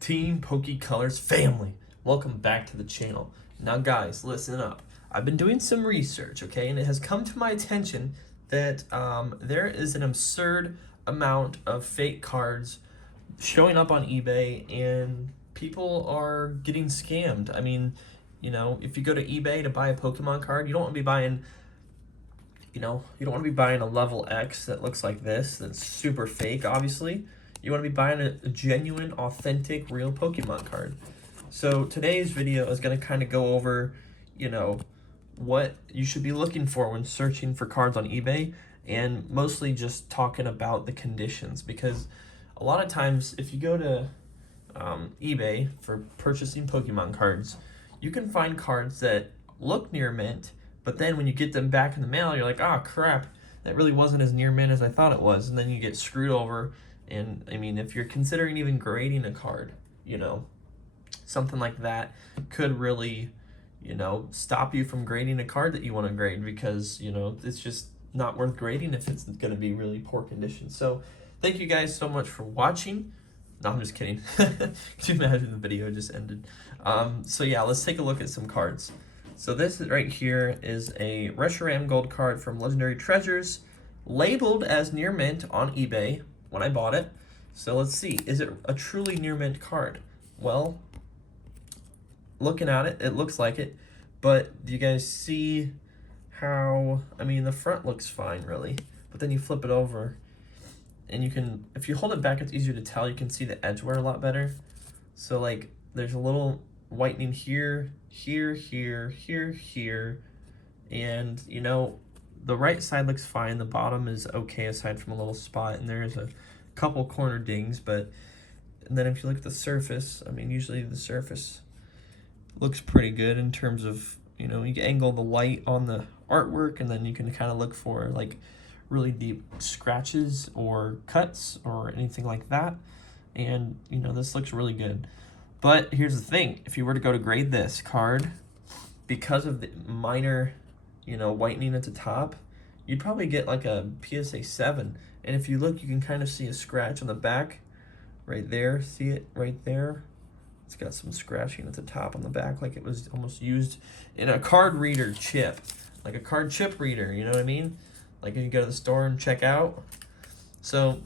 TeamPokeColors family, welcome back to the channel. Now guys, listen up. I've been doing some research, okay, and it has come to my attention that there is an absurd amount of fake cards showing up on eBay and people are getting scammed. I mean, you know, if you go to eBay to buy a Pokemon card, you don't want to be buying you don't want to be buying a level X that looks like this, that's super fake, obviously. You want to be buying a genuine, authentic, real Pokemon card. So today's video is going to kind of go over, what you should be looking for when searching for cards on eBay, and mostly just talking about the conditions, because a lot of times if you go to eBay for purchasing Pokemon cards, you can find cards that look near mint, but then when you get them back in the mail, you're like, oh crap, that really wasn't as near mint as I thought it was, and then you get screwed over. And I mean, if you're considering even grading a card, something like that could really, stop you from grading a card that you want to grade, because, it's just not worth grading if it's going to be really poor condition. So thank you guys so much for watching. No, I'm just kidding. Could you imagine the video just ended? So yeah, let's take a look at some cards. So this right here is a Reshiram Gold card from Legendary Treasures, labeled as near mint on eBay when I bought it. So let's see, is it a truly near mint card? Well, looking at it, it looks like it, but do you guys see how, I mean, the front looks fine really, but then you flip it over and you can, if you hold it back, it's easier to tell. You can see the edge wear a lot better. So like, there's a little whitening here, here, here, here, here, and the right side looks fine. The bottom is okay aside from a little spot, and there's a couple corner dings. But and then if you look at the surface, I mean, usually the surface looks pretty good in terms of, you can angle the light on the artwork, and then you can kind of look for like really deep scratches or cuts or anything like that. And this looks really good. But here's the thing, if you were to go to grade this card, because of the minor, whitening at the top, you'd probably get like a PSA 7. And if you look, you can kind of see a scratch on the back right there. See it right there? It's got some scratching at the top on the back, like it was almost used in a card reader chip, like a card chip reader, you know what I mean? Like if you go to the store and check out. So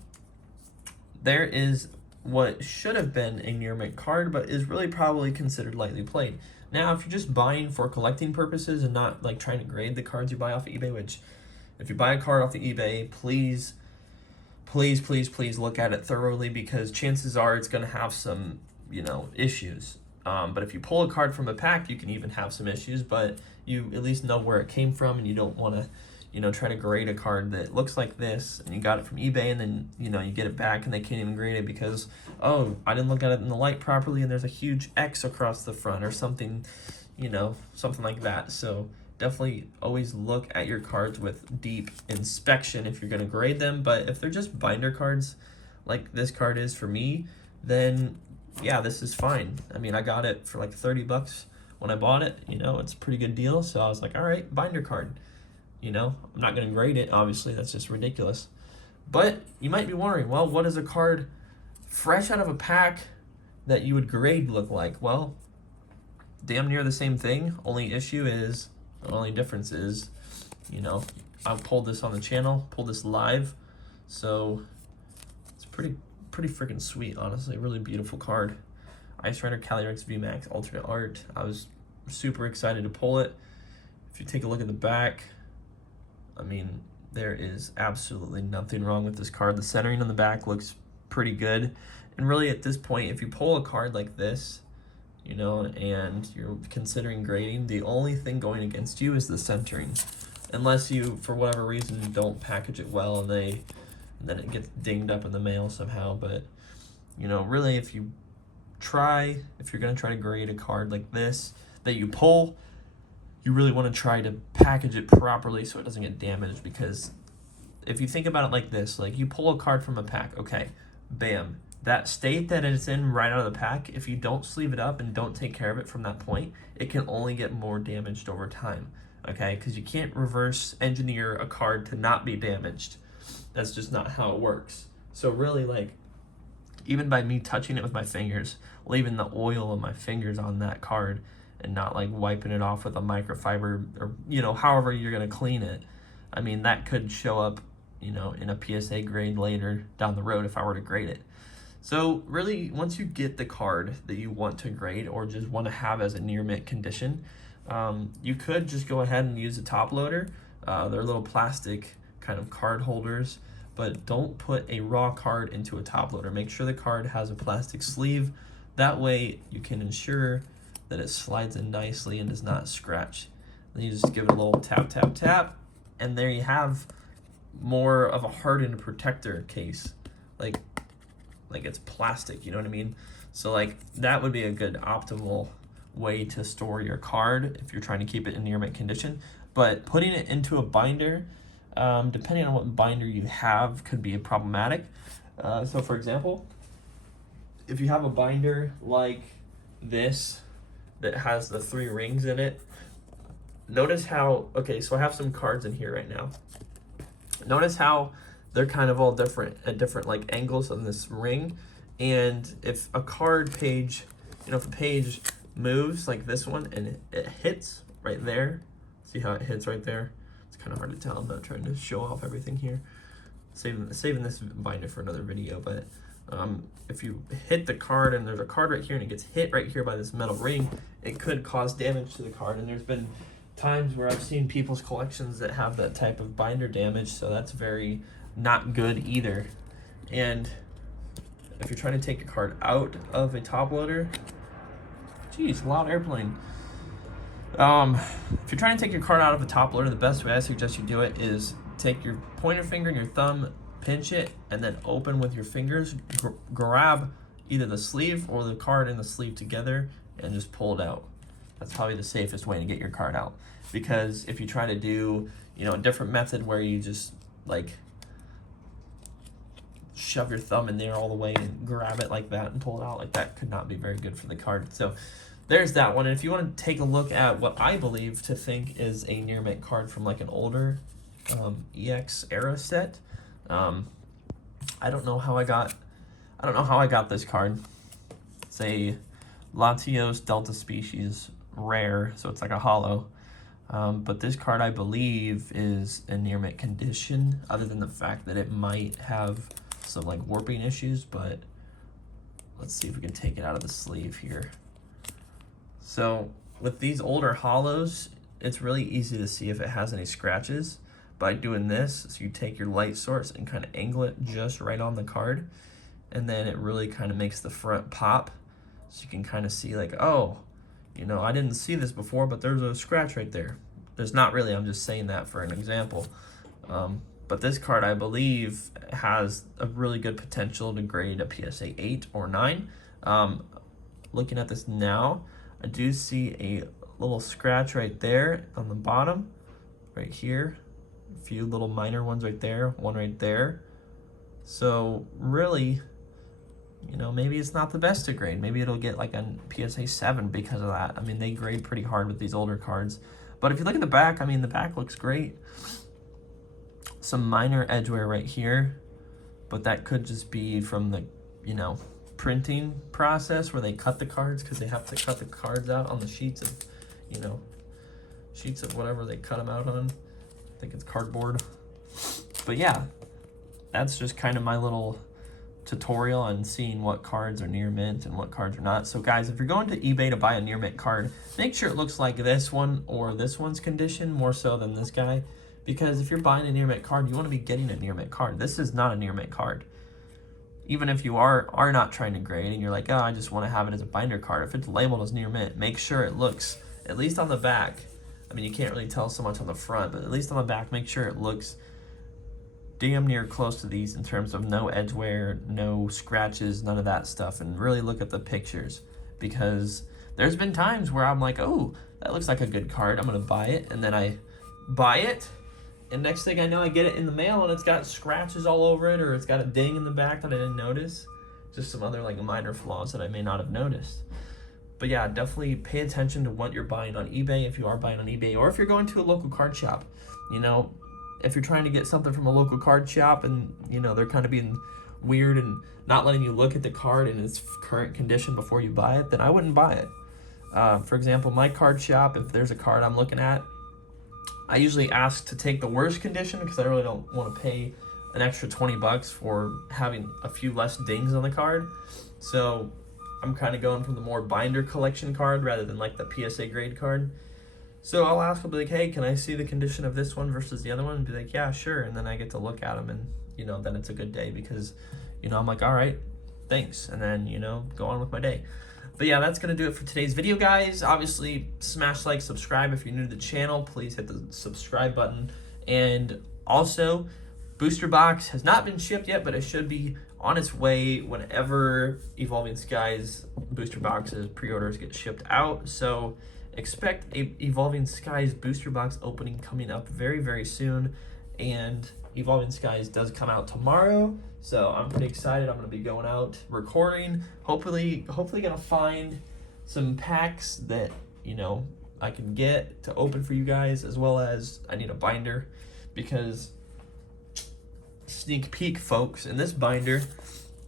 there is what should have been a near mint card, but is really probably considered lightly played. Now, if you're just buying for collecting purposes and not like trying to grade the cards you buy off of eBay, which if you buy a card off the eBay, please look at it thoroughly, because chances are it's going to have some, issues. But if you pull a card from a pack, you can even have some issues, but you at least know where it came from, and you don't want to try to grade a card that looks like this and you got it from eBay, and then, you get it back and they can't even grade it because, oh, I didn't look at it in the light properly and there's a huge X across the front or something, something like that. So definitely always look at your cards with deep inspection if you're going to grade them. But if they're just binder cards like this card is for me, then yeah, this is fine. I mean, I got it for like 30 bucks when I bought it, it's a pretty good deal. So I was like, all right, binder card. I'm not going to grade it, obviously, that's just ridiculous. But you might be wondering, well, what does a card fresh out of a pack that you would grade look like? Well, damn near the same thing. Only difference is, I pulled this on the channel, pulled this live, so it's pretty freaking sweet, honestly. Really beautiful card. Ice Rider Calyrex VMAX alternate art. I was super excited to pull it. If you take a look at the back, I mean, there is absolutely nothing wrong with this card. The centering on the back looks pretty good. And really at this point, if you pull a card like this, and you're considering grading, the only thing going against you is the centering. Unless you, for whatever reason, don't package it well and then it gets dinged up in the mail somehow. But, really if you're going to try to grade a card like this that you pull, you really want to try to package it properly so it doesn't get damaged, because if you think about it like this, like you pull a card from a pack, okay, bam, that state that it's in right out of the pack, if you don't sleeve it up and don't take care of it from that point, it can only get more damaged over time, okay? Because you can't reverse engineer a card to not be damaged. That's just not how it works. So really, like, even by me touching it with my fingers, leaving the oil of my fingers on that card and not like wiping it off with a microfiber or, you know, however you're going to clean it. I mean, that could show up, you know, in a PSA grade later down the road if I were to grade it. So really, once you get the card that you want to grade or just want to have as a near mint condition, you could just go ahead and use a top loader. They're little plastic kind of card holders, but don't put a raw card into a top loader. Make sure the card has a plastic sleeve. That way you can ensure that it slides in nicely and does not scratch. Then you just give it a little tap, tap, tap, and there you have more of a hardened protector case. Like it's plastic, you know what I mean? So like that would be a good optimal way to store your card if you're trying to keep it in near mint condition. But putting it into a binder, depending on what binder you have, could be problematic. So for example, if you have a binder like this that has the 3 rings in it, notice how, okay, so I have some cards in here right now. Notice how they're kind of all different at different like angles on this ring. And if a card page, you know, if a page moves like this one and it hits right there, see how it hits right there? It's kind of hard to tell. I'm not trying to show off everything here. Saving this binder for another video, but if you hit the card and there's a card right here and it gets hit right here by this metal ring, it could cause damage to the card. And there's been times where I've seen people's collections that have that type of binder damage, so that's very not good either. And if you're trying to take a card out of a top loader, geez, loud airplane. If you're trying to take your card out of a top loader, the best way I suggest you do it is take your pointer finger and your thumb, pinch it, and then open with your fingers, grab either the sleeve or the card and the sleeve together and just pull it out. That's probably the safest way to get your card out. Because if you try to do, you know, a different method where you just like shove your thumb in there all the way and grab it like that and pull it out like that, could not be very good for the card. So there's that one. And if you want to take a look at what I believe to think is a near mint card from like an older EX era set, I don't know how I got this card. It's a Latios Delta Species rare, so it's like a hollow. But this card I believe is in near mint condition, other than the fact that it might have some like warping issues. But let's see if we can take it out of the sleeve here. So with these older hollows, it's really easy to see if it has any scratches by doing this. So you take your light source and kind of angle it just right on the card, and then it really kind of makes the front pop. So you can kind of see like, oh, you know, I didn't see this before, but there's a scratch right there. There's not really, I'm just saying that for an example. But this card, I believe, has a really good potential to grade a PSA 8 or 9. Looking at this now, I do see a little scratch right there on the bottom, right here. A few little minor ones right there, one right there. So really, you know, maybe it's not the best to grade. Maybe it'll get like a PSA 7 because of that. I mean, they grade pretty hard with these older cards. But if you look at the back, I mean, the back looks great. Some minor edge wear right here, but that could just be from the, you know, printing process where they cut the cards, because they have to cut the cards out on the sheets of, you know, sheets of whatever they cut them out on. I think it's cardboard. But yeah, that's just kind of my little tutorial on seeing what cards are near mint and what cards are not. So guys, if you're going to eBay to buy a near mint card, make sure it looks like this one or this one's condition more so than this guy, because if you're buying a near mint card, you want to be getting a near mint card. This is not a near mint card. Even if you are not trying to grade and you're like, oh, I just want to have it as a binder card, if it's labeled as near mint, make sure it looks, at least on the back, I mean, you can't really tell so much on the front, but at least on the back, make sure it looks damn near close to these in terms of no edge wear, no scratches, none of that stuff. And really look at the pictures, because there's been times where I'm like, oh, that looks like a good card, I'm gonna buy it, and then I buy it, and next thing I know, I get it in the mail and it's got scratches all over it, or it's got a ding in the back that I didn't notice. Just some other like minor flaws that I may not have noticed. But yeah, definitely pay attention to what you're buying on eBay if you are buying on eBay, or if you're going to a local card shop. You know, if you're trying to get something from a local card shop and, you know, they're kind of being weird and not letting you look at the card in its current condition before you buy it, then I wouldn't buy it. For example, my card shop, if there's a card I'm looking at, I usually ask to take the worst condition because I really don't want to pay an extra 20 bucks for having a few less dings on the card. So I'm kind of going from the more binder collection card rather than like the PSA grade card. So I'll ask, I'll be like, hey, can I see the condition of this one versus the other one? And be like, yeah, sure. And then I get to look at them, and, you know, then it's a good day because, you know, I'm like, all right, thanks. And then, you know, go on with my day. But yeah, that's going to do it for today's video, guys. Obviously, smash like, subscribe if you're new to the channel. Please hit the subscribe button. And also, Booster Box has not been shipped yet, but it should be on its way whenever Evolving Skies Booster Boxes pre-orders get shipped out. So expect a Evolving Skies Booster Box opening coming up very, very soon. And Evolving Skies does come out tomorrow, so I'm pretty excited. I'm going to be going out recording, hopefully gonna find some packs that, you know, I can get to open for you guys, as well as I need a binder, because sneak peek, folks, in this binder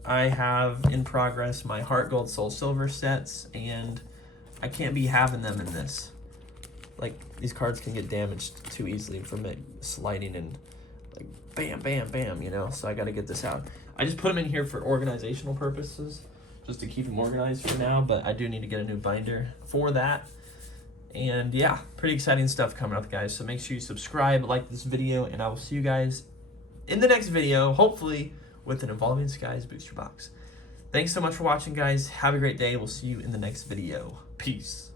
I have in progress my Heart Gold Soul Silver sets, and I can't be having them in this. Like, these cards can get damaged too easily from it sliding and like bam, bam, bam, you know? So I got to get this out. I just put them in here for organizational purposes, just to keep them organized for now, but I do need to get a new binder for that. And yeah, pretty exciting stuff coming up, guys. So make sure you subscribe, like this video, and I will see you guys in the next video, hopefully with an Evolving Skies booster box. Thanks so much for watching, guys. Have a great day. We'll see you in the next video. Peace.